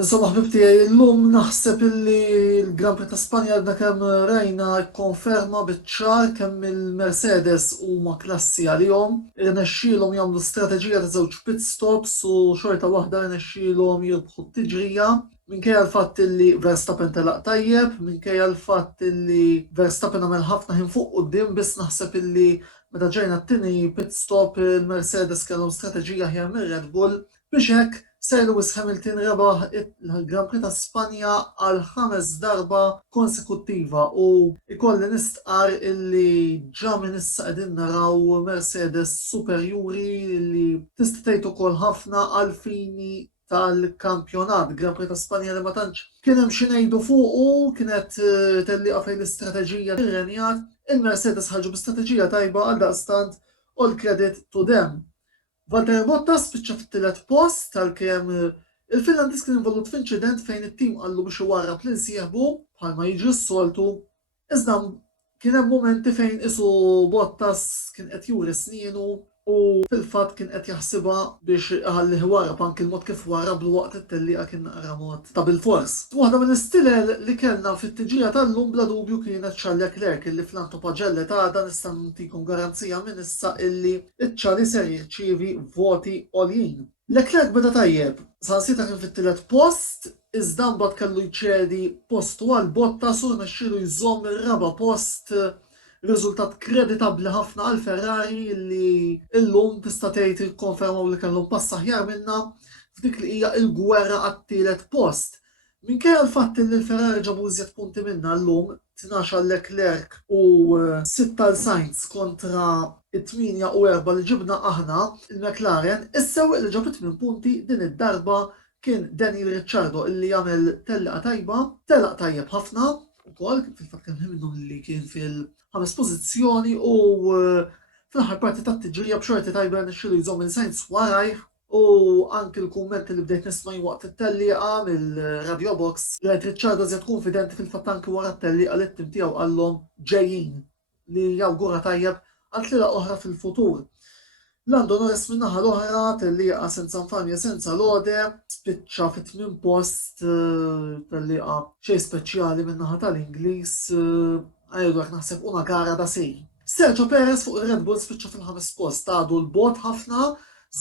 Insomma, ħbibti, l-lum naħseb illi l-Grand Prix ta' Spanja għadna kemm rajna konferma biċ-ċar kemm il-Mercedes huma klassi għalihom, irnexxielhom jagħmlu strateġija ta' żewġ pit stops u xorta waħda irnexxielhom jirbħu t-tiġrija. Minkejja l-fatt illi Verstappen telaq tajjeb, minkejja l-fatt illi Verstappen għamel ħafna ħin fuq quddiem, biss naħseb illi meta ġejna t-tieni pit stop il-Mercedes kellhom strateġija ħjar mir-Red Bull biex hekk Sir Lewis Hamilton rebaħ il-Grand Prix ta' Spanja għal 5 darba konsekuttiva u ikolli nistqar illi ġa minn issa qegħdin naraw Mercedes superjuri li tista' tgħid ukoll ħafna għal fini tal-kampjonat. Grand Prix ta' Spanja li ma tantx kien hemm xi ngħidu fuqu, kienet tellieqa fejn l-istrateġija tirrenjat, il-Mercedes ħarġu b'istrateġija tajba għal daqstant all credit to them. Valtteri Bottas spiċċa fit-tielet post tal-kem il-Finlandis kien involut f'inċident fejn it-tim qallu biex iwarrab lil sieħbu bħalma jiġri s-soltu. Iżda kien hemm momenti fejn isu Bottas kien qed juri snienu u fil-fatt kien qed jaħsibha biex iħalli warrab anke l-mod kif warrab waqt it-tellieqa kien naqra mod ta' bil-fors. Waħda mill-istilel li kellna fit-tiġrija tal-lum bla dubju kienet Charles Leclerc illi fl-Anto Pagelli ta' dan nista' ntikum garanzija minn issa illi iċ-Charlie ser jirċievi voti għoljin. Leclerc beda tajjeb, sansita kien fit-tielet post, iżda mbagħad kellu jċedi postu għal Bottas u rnexxielu jżomm ir-raba' post. Riżultat kreditabbli ħafna għal Ferrari li illum tista' tgħid ikkonfermaw li kellhom pass aħjar minnha f'dik li hija l-gwerra għat-tielet post. Minkejja l-fatt li l-Ferrari ġabu iżjed punti minnha llum 12 għal Leclerc u 6 għal Sainz kontra 8 u 4 li ġibna aħna il-McLaren, is-sewwieq li ġab 8 punti din id-darba kien Daniel Ricciardo illi jagħmel telqa tajba, telaq tajjeb ħafna ukoll fil-fatt kien minnhom li kien fil-5 pożizzjoni u fl-aħħar parti tat-tiġrija b'xorti tajba nixxielu jżomm il-Sainz warajh u anke l-kummenti li bdejt nisma' waqt it-tellieqa mill-radio box rajt Ricciardo żjed konfidenti fil-fatt anke wara t-tellieqa li t-tim tiegħu qallhom ġejjin li jawgura tajjeb għal tliela oħra fil-futur. Lando Norris min-naħa l-oħra tellieqa senza nfamja senza lode, spiċċa fit-8 post tellieqa xejn speċjali min-naħa tal-Ingliż, għajdu naħseb una gara da sej. Sergio Perez fuq il-Red Bull spiċċa fil-5 post għadu l-bot ħafna,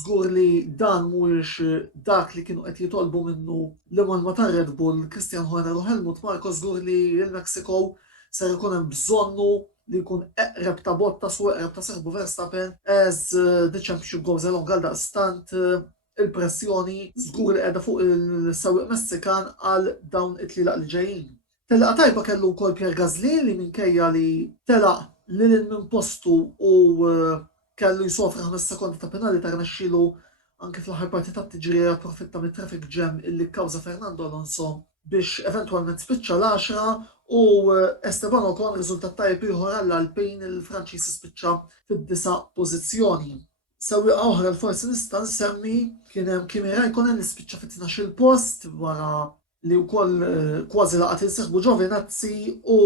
żgur li dan mhuwiex dak li kienu qed jitolbu minnu l-imma ta' Red Bull, Christian Horner u Helmut Marko, żgur li l-Mexico ser ikun hemm bżonnu li jkun eqreb ta' Bottas u eqreb ta' Serbu Verstappen as the championship goes along għal daqstant il-pressjoni żgur li qiegħda fuq il-sewwieq Messikan għal dawn it-tlielaq li ġejjin. Telaq tajba kellu wkoll Pierre Gasly li minkejja li telaq lil minn postu u kellu jsofri 5 sekondi ta' penali ta' rnexxielu anke fl-aħħar parti tat-tiġrija profitta mit-traffic jam illi kkawża Fernando Alonso biex eventwalment spiċċa l-10 u Esteban Ocon riżultat tajjeb ieħor għall-Alpin il-Franċiż spiċċa fid-9 pożizzjoni. Sewwieqa oħra l-forsi nista' nsemmi kien hemm Kimi Raikkonen li spiċċa fit-12 post wara li wkoll kważi laqgħet inseħħbu Giovinazzi u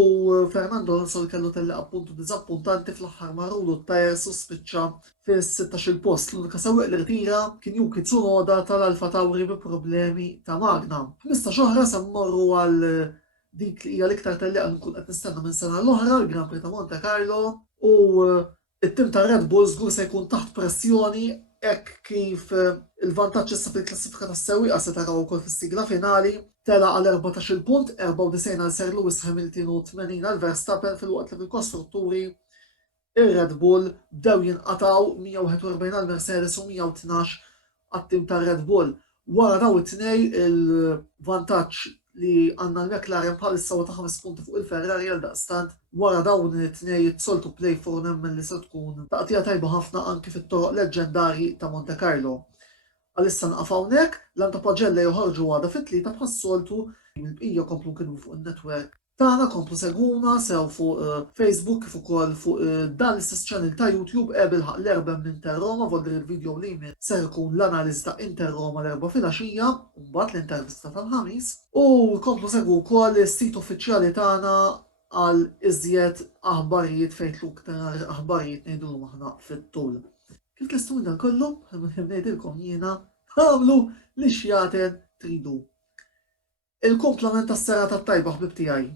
Fernando Alonso li kellu tellaq appuntu diżappuntanti fl-aħħar marru t-tajers u spiċċa fis-16 post. L-unika sewwieq li rtira kien Yuki Tsunoda tal-Alfa Tauri bi problemi ta' magna. 15 oħra se mmorru għal dik li hija l-iktar tellieqa li nkun qed nistenna minn sena l-oħra, il-Grand Prix ta' Monte Carlo, u it-tim ta' Red Bull żgur se jkun taħt pressjoni hekk kif il-vantaġġ issa fil-klassifika tas-sewwieqa se taraw ukoll fis-sigla finali tela għal 14 punt, 94 għal Sir Lewis Hamilton u 80 għal Verstappen fil-waqt li fil-kostrutturi ir-Red Bull bdew jinqataw 141 għal Mercedes u 112 għat-tim ta' Red Bull. Wara daw it-tnej il-vantaġġ li għandna l-McLaren bħalissa ta' 5 punti fuq il-Ferrari għal daqstant wara dawn it-tnej it-soltu play for nemmen li se tkun taqtija tajba ħafna anke fit-toroq leġġendarji ta' Monte Carlo. Għalissa nqaf hawnhekk, l-Anto Pagelli joħorġu għada fit-tlieta bħas-soltu il-bqija komplu kienu fuq in-netwerk tagħna, komplu seguna sew fuq Facebook kif ukoll fuq dan l-istess channel ta' YouTube ħaq l-erba' minn Inter Roma volder il-video li jmiss ser ikun l-analiżi ta' Inter Roma l-erba' filgħaxija u mbagħad l-intervista tal-ħamis u komplu segwu wkoll is-sit uffiċjali tagħna għal iżjed aħbarijiet fejn iktar aħbarijiet ngħidulhom aħna fit-tul. Kif tlestu minn dan kollu, ngħidilkom jiena għamlu li xjaten tridu. Il-kumplament tas-serata tajba ħbib tiegħi.